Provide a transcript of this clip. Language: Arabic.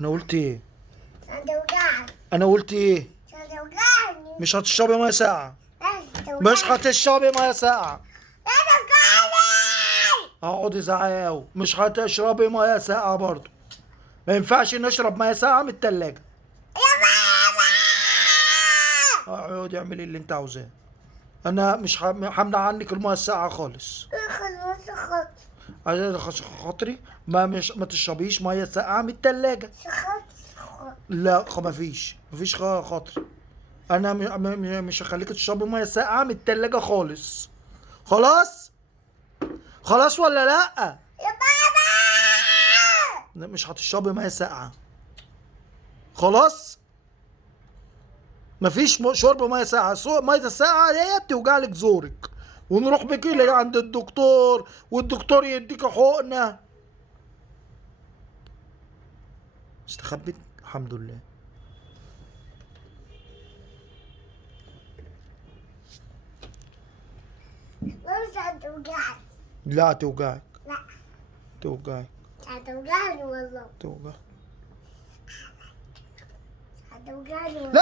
انا قلت ايه؟ هتوجعني. انا قلت ايه؟ هتوجعني. مش هتشربي ميه ساقعه. هتوجعني. مش هتشربي ميه ساقعه. هتوجعني. اقعدي زعقاو. مش هتشربي ميه ساقعه برضه. ما ينفعش نشرب ميه ساقعه من التلاجة. يا ماما. اقعدي اعملي اللي انت عاوزاه. انا مش همنع عنك الميه الساقعه خالص. خلاص خط. عشان خاطري ما تشربيش ميه ساقعه من التلاجة. خط. لا مفيش خاطري. انا مش هخليك تشربي ميه ساقعه من التلاجة خالص. خلاص. خلاص ولا لا؟ يا بابا. لا، مش هتشربي ميه ساقعه. خلاص. مفيش شرب ميه ساقعه. ميه الساقعه دي بتوجع لك زورك، ونروح بيكي عند الدكتور والدكتور يديك حقنه. استخبت الحمد لله. مش هتوجعني. لا توجعك. لا. توجعك. هتوجعني والله. توجعك. هتوجعني والله. لا